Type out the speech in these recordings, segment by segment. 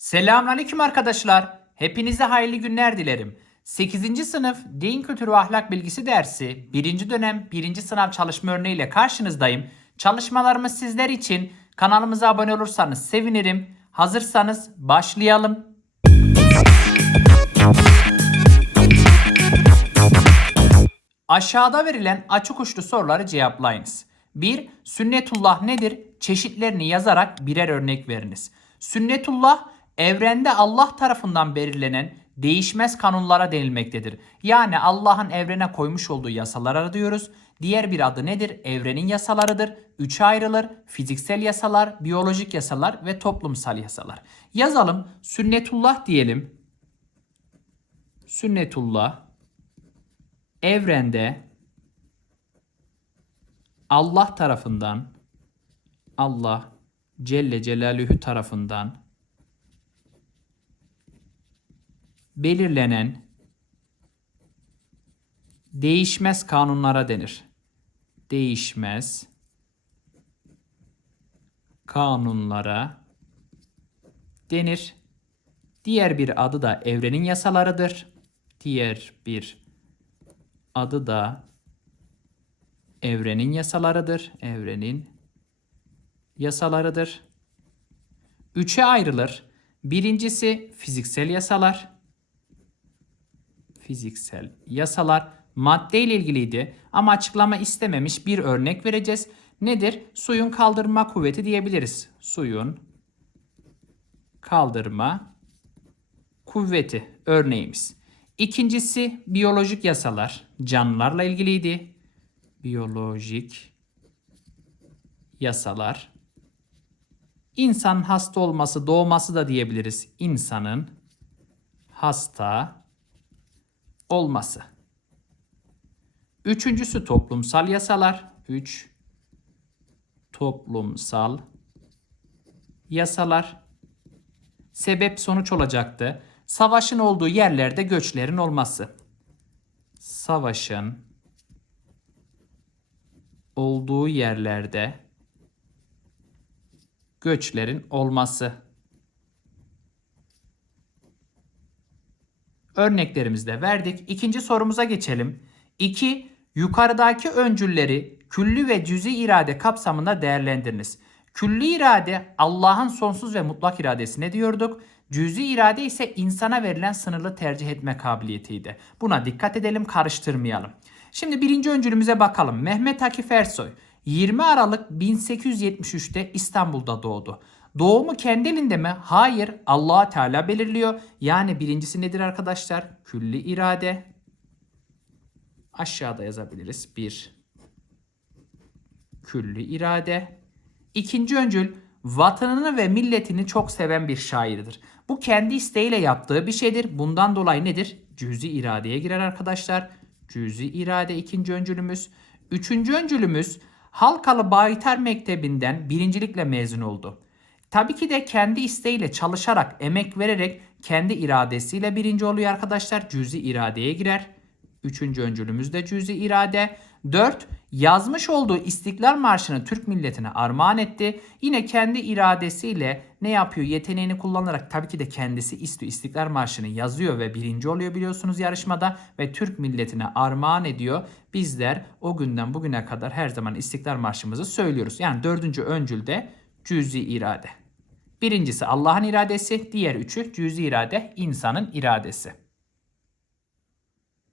Selamünaleyküm arkadaşlar. Hepinize hayırlı günler dilerim. 8. sınıf Din Kültürü ve Ahlak Bilgisi dersi 1. dönem 1. sınav çalışma örneğiyle karşınızdayım. Çalışmalarımız sizler için. Kanalımıza abone olursanız sevinirim. Hazırsanız başlayalım. Aşağıda verilen açık uçlu soruları cevaplayınız. 1. Sünnetullah nedir? Çeşitlerini yazarak birer örnek veriniz. Sünnetullah evrende Allah tarafından belirlenen değişmez kanunlara denilmektedir. Yani Allah'ın evrene koymuş olduğu yasalara diyoruz. Diğer bir adı nedir? Evrenin yasalarıdır. Üçe ayrılır. Fiziksel yasalar, biyolojik yasalar ve toplumsal yasalar. Yazalım. Sünnetullah diyelim. Sünnetullah evrende Allah tarafından Allah Celle Celaluhu tarafından belirlenen değişmez kanunlara denir. Değişmez kanunlara denir. Diğer bir adı da evrenin yasalarıdır. Diğer bir adı da evrenin yasalarıdır. Evrenin yasalarıdır. Üçe ayrılır. Birincisi fiziksel yasalar. Fiziksel yasalar madde ile ilgiliydi ama açıklama istememiş bir örnek vereceğiz. Nedir? Suyun kaldırma kuvveti diyebiliriz. Suyun kaldırma kuvveti örneğimiz. İkincisi biyolojik yasalar. Canlılarla ilgiliydi. Biyolojik yasalar. İnsanın hasta olması, doğması da diyebiliriz. İnsanın hasta olması. Üçüncüsü toplumsal yasalar. Üç, toplumsal yasalar. Sebep sonuç olacaktı. Savaşın olduğu yerlerde göçlerin olması. Savaşın olduğu yerlerde göçlerin olması. Örneklerimizi de verdik. İkinci sorumuza geçelim. 2. Yukarıdaki öncülleri külli ve cüzi irade kapsamında değerlendiriniz. Külli irade Allah'ın sonsuz ve mutlak iradesine diyorduk. Cüzi irade ise insana verilen sınırlı tercih etme kabiliyetiydi. Buna dikkat edelim, karıştırmayalım. Şimdi birinci öncülümüze bakalım. Mehmet Akif Ersoy 20 Aralık 1873'te İstanbul'da doğdu. Doğumu kendi mi? Hayır. allah Teala belirliyor. Yani birincisi nedir arkadaşlar? Külli irade. Aşağıda yazabiliriz. Bir. Külli irade. İkinci öncül vatanını ve milletini çok seven bir şairdir. Bu kendi isteğiyle yaptığı bir şeydir. Bundan dolayı nedir? Cüzi iradeye girer arkadaşlar. Cüzi irade ikinci öncülümüz. Üçüncü öncülümüz Halkalı Baytar Mektebi'nden birincilikle mezun oldu. Tabii ki de kendi isteğiyle çalışarak, emek vererek kendi iradesiyle birinci oluyor arkadaşlar. Cüzi iradeye girer. Üçüncü öncülümüz de cüzi irade. 4. Yazmış olduğu İstiklal Marşı'nı Türk milletine armağan etti. Yine kendi iradesiyle ne yapıyor? Yeteneğini kullanarak tabii ki de kendisi istiyor. İstiklal Marşı'nı yazıyor ve birinci oluyor biliyorsunuz yarışmada ve Türk milletine armağan ediyor. Bizler o günden bugüne kadar her zaman İstiklal Marşımızı söylüyoruz. Yani dördüncü öncülde cüzi irade. Birincisi Allah'ın iradesi, diğer üçü cüzi irade, insanın iradesi.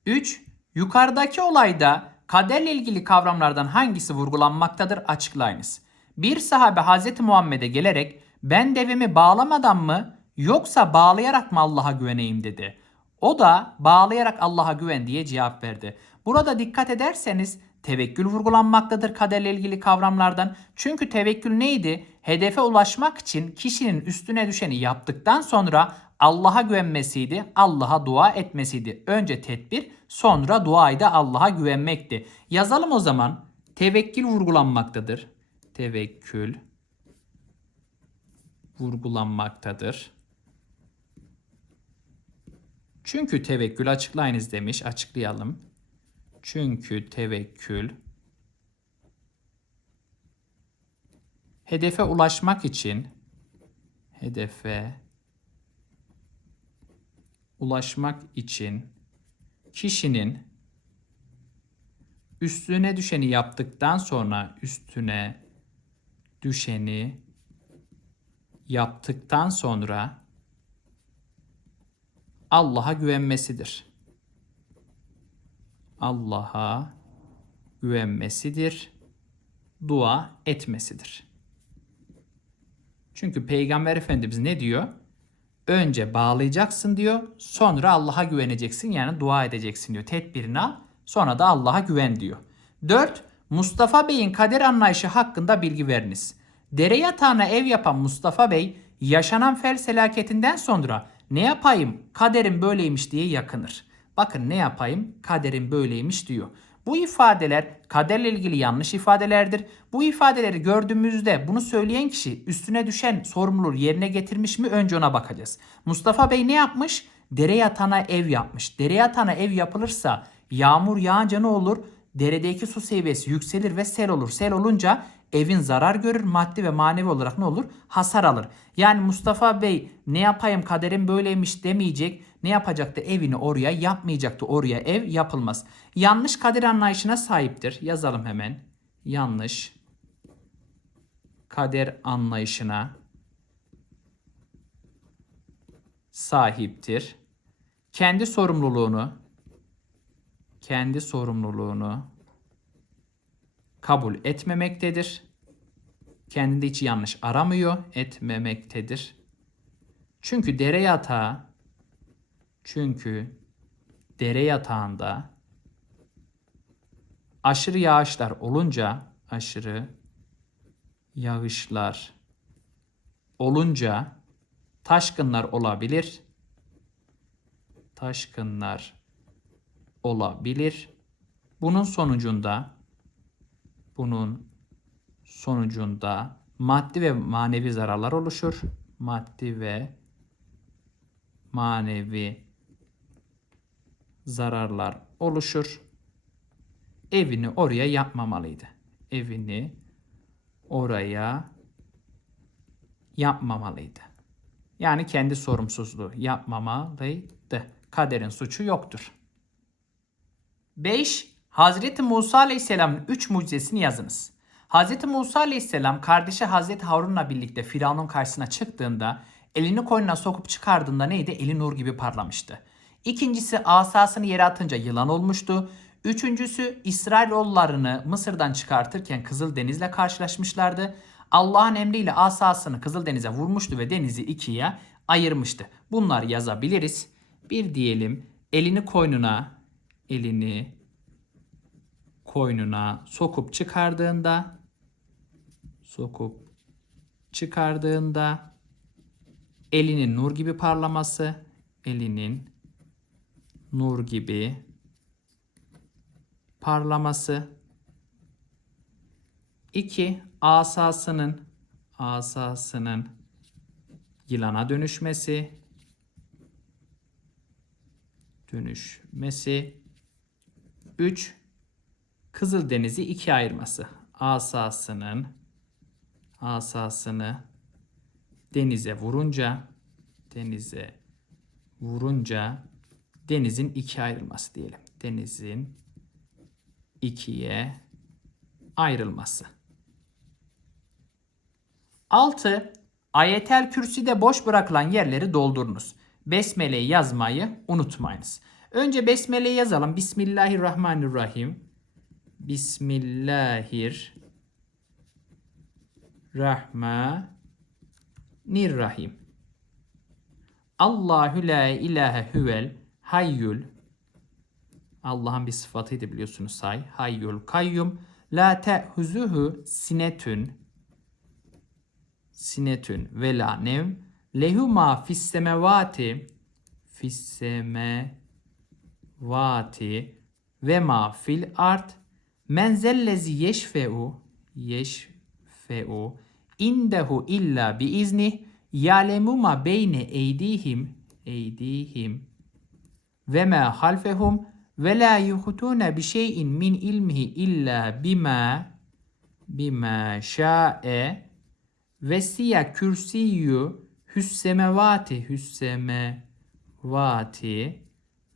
3. Yukarıdaki olayda kaderle ilgili kavramlardan hangisi vurgulanmaktadır açıklayınız. Bir sahabe Hz. Muhammed'e gelerek ben devemi bağlamadan mı yoksa bağlayarak mı Allah'a güveneyim dedi. O da bağlayarak Allah'a güven diye cevap verdi. Burada dikkat ederseniz tevekkül vurgulanmaktadır kaderle ilgili kavramlardan. Çünkü tevekkül neydi? Hedefe ulaşmak için kişinin üstüne düşeni yaptıktan sonra Allah'a güvenmesiydi, Allah'a dua etmesiydi. Önce tedbir, sonra duaydı Allah'a güvenmekti. Yazalım o zaman. Tevekkül vurgulanmaktadır. Tevekkül vurgulanmaktadır. Çünkü tevekkül açıklayınız demiş. Açıklayalım. Çünkü tevekkül hedefe ulaşmak için hedefe ulaşmak için kişinin üstüne düşeni yaptıktan sonra üstüne düşeni yaptıktan sonra Allah'a güvenmesidir. Allah'a güvenmesidir. Dua etmesidir. Çünkü Peygamber Efendimiz ne diyor? Önce bağlayacaksın diyor. Sonra Allah'a güveneceksin yani dua edeceksin diyor. Tedbirini al. Sonra da Allah'a güven diyor. 4. Mustafa Bey'in kader anlayışı hakkında bilgi veriniz. Dere yatağına ev yapan Mustafa Bey yaşanan fel felaketinden sonra ne yapayım kaderim böyleymiş diye yakınır. Bakın ne yapayım kaderim böyleymiş diyor. Bu ifadeler kaderle ilgili yanlış ifadelerdir. Bu ifadeleri gördüğümüzde bunu söyleyen kişi üstüne düşen sorumluluğu yerine getirmiş mi önce ona bakacağız. Mustafa Bey ne yapmış? Dere yatağına ev yapmış. Dere yatağına ev yapılırsa yağmur yağınca ne olur? Deredeki su seviyesi yükselir ve sel olur. Sel olunca evin zarar görür maddi ve manevi olarak ne olur? Hasar alır. Yani Mustafa Bey ne yapayım kaderim böyleymiş demeyecek. Ne yapacaktı? Evini oraya yapmayacaktı. Oraya ev yapılmaz. Yanlış kader anlayışına sahiptir. Yazalım hemen. Yanlış kader anlayışına sahiptir. Kendi sorumluluğunu kendi sorumluluğunu kabul etmemektedir. Kendinde hiç yanlış aramıyor, etmemektedir. Çünkü dere yatağı çünkü dere yatağında aşırı yağışlar olunca aşırı yağışlar olunca taşkınlar olabilir. Taşkınlar olabilir. Bunun sonucunda bunun sonucunda maddi ve manevi zararlar oluşur. Maddi ve manevi zararlar oluşur. Evini oraya yapmamalıydı. Evini oraya yapmamalıydı. Yani kendi sorumsuzluğu yapmamalıydı. Kaderin suçu yoktur. 5. Hazreti Musa Aleyhisselam'ın 3 mucizesini yazınız. Hazreti Musa Aleyhisselam kardeşi Hazreti Harun'la birlikte Firavun'un karşısına çıktığında elini koynuna sokup çıkardığında neydi? Eli nur gibi parlamıştı. İkincisi asasını yere atınca yılan olmuştu. Üçüncüsü İsrailoğullarını Mısır'dan çıkartırken Kızıldeniz'le karşılaşmışlardı. Allah'ın emriyle asasını Kızıldeniz'e vurmuştu ve denizi ikiye ayırmıştı. Bunlar yazabiliriz. Bir diyelim elini koynuna elini koynuna sokup çıkardığında sokup çıkardığında elinin nur gibi parlaması, elinin nur gibi parlaması. 2. Asasının asasının yılana dönüşmesi dönüşmesi 3. Kızıldeniz'i ikiye ayırması. Asasının asasını denize vurunca denize vurunca denizin ikiye ayrılması diyelim. Denizin ikiye ayrılması. 6. Ayetel Kürsi'de boş bırakılan yerleri doldurunuz. Besmele'yi yazmayı unutmayınız. Önce Besmele'yi yazalım. Bismillahirrahmanirrahim. Bismillahirrahmanirrahim. Allahu la ilahe huvel hayyul. Allah'ın bir sıfatıydı biliyorsunuz say. Hayyul kayyum. La te'huzuhu sinetün sinetün ve la nevm. Lehu ma fis semevati. Fis semevati. Ve ma fil art men zellezi yeşfe'u yeşfe'u indehu illa bi izni ya'lemu ma beyne eydihim eydihim. Ve ma halfehum ve la yuhutuna bi şeyin min ilmihi illa bima bima şa'e ve siya kürsiyyu hüssemevati hüssemevati vati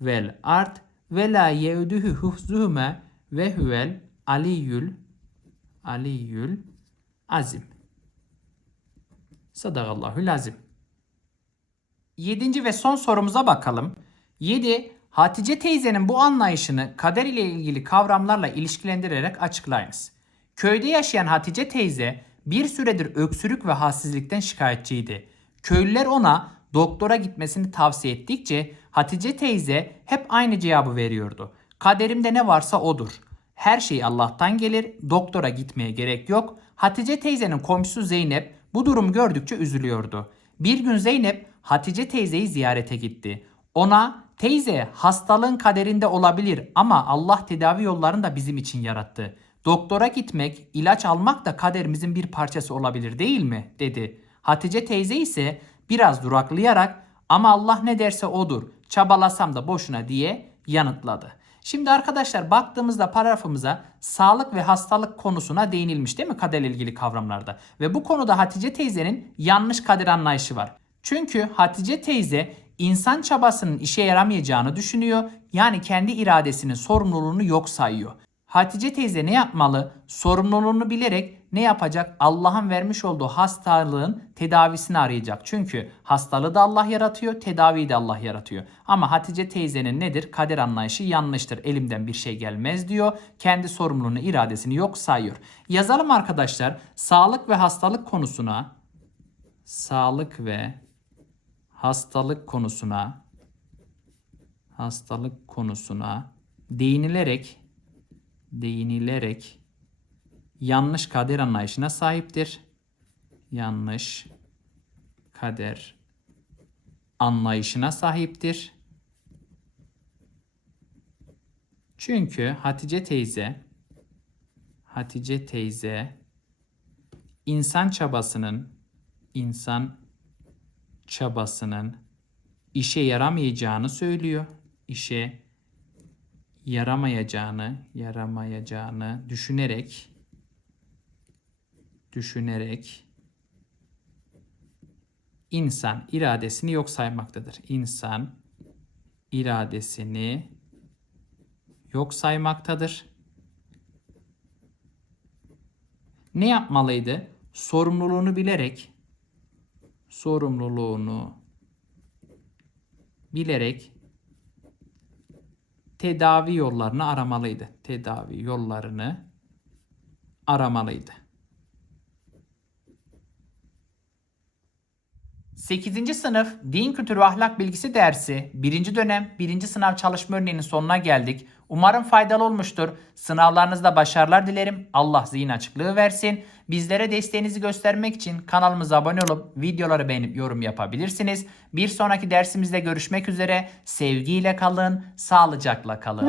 vel art ve la yeuduhu hufzuhuma ve huvel aliyyül aliyyül azim. Sadakallahu lazim. Yedinci ve son sorumuza bakalım. 7. Hatice teyzenin bu anlayışını kader ile ilgili kavramlarla ilişkilendirerek açıklayınız. Köyde yaşayan Hatice teyze bir süredir öksürük ve halsizlikten şikayetçiydi. Köylüler ona doktora gitmesini tavsiye ettikçe Hatice teyze hep aynı cevabı veriyordu. Kaderimde ne varsa odur. Her şey Allah'tan gelir, doktora gitmeye gerek yok. Hatice teyzenin komşusu Zeynep bu durumu gördükçe üzülüyordu. Bir gün Zeynep Hatice teyzeyi ziyarete gitti. Ona teyze hastalığın kaderinde olabilir ama Allah tedavi yollarını da bizim için yarattı. Doktora gitmek, ilaç almak da kaderimizin bir parçası olabilir değil mi? dedi. Hatice teyze ise biraz duraklayarak ama Allah ne derse odur, çabalasam da boşuna diye yanıtladı. Şimdi arkadaşlar baktığımızda paragrafımıza sağlık ve hastalık konusuna değinilmiş değil mi kaderle ilgili kavramlarda? Ve bu konuda Hatice teyzenin yanlış kader anlayışı var. Çünkü Hatice teyze insan çabasının işe yaramayacağını düşünüyor. Yani kendi iradesinin sorumluluğunu yok sayıyor. Hatice teyze ne yapmalı? Sorumluluğunu bilerek ne yapacak? Allah'ın vermiş olduğu hastalığın tedavisini arayacak. Çünkü hastalığı da Allah yaratıyor, tedaviyi de Allah yaratıyor. Ama Hatice teyzenin nedir? Kader anlayışı yanlıştır. Elimden bir şey gelmez diyor. Kendi sorumluluğunu, iradesini yok sayıyor. Yazalım arkadaşlar. Sağlık ve hastalık konusuna sağlık ve hastalık konusuna hastalık konusuna değinilerek değinilerek yanlış kader anlayışına sahiptir. Yanlış kader anlayışına sahiptir. Çünkü Hatice teyze Hatice teyze insan çabasının insan çabasının işe yaramayacağını söylüyor. İşe yaramayacağını, yaramayacağını düşünerek düşünerek insan iradesini yok saymaktadır. İnsan iradesini yok saymaktadır. Ne yapmalıydı? Sorumluluğunu bilerek sorumluluğunu bilerek tedavi yollarını aramalıydı. Tedavi yollarını aramalıydı. 8. sınıf Din Kültürü ve Ahlak Bilgisi dersi 1. dönem 1. sınav çalışma örneğinin sonuna geldik. Umarım faydalı olmuştur. Sınavlarınızda başarılar dilerim. Allah zihin açıklığı versin. Bizlere desteğinizi göstermek için kanalımıza abone olup videoları beğenip yorum yapabilirsiniz. Bir sonraki dersimizde görüşmek üzere. Sevgiyle kalın, sağlıcakla kalın.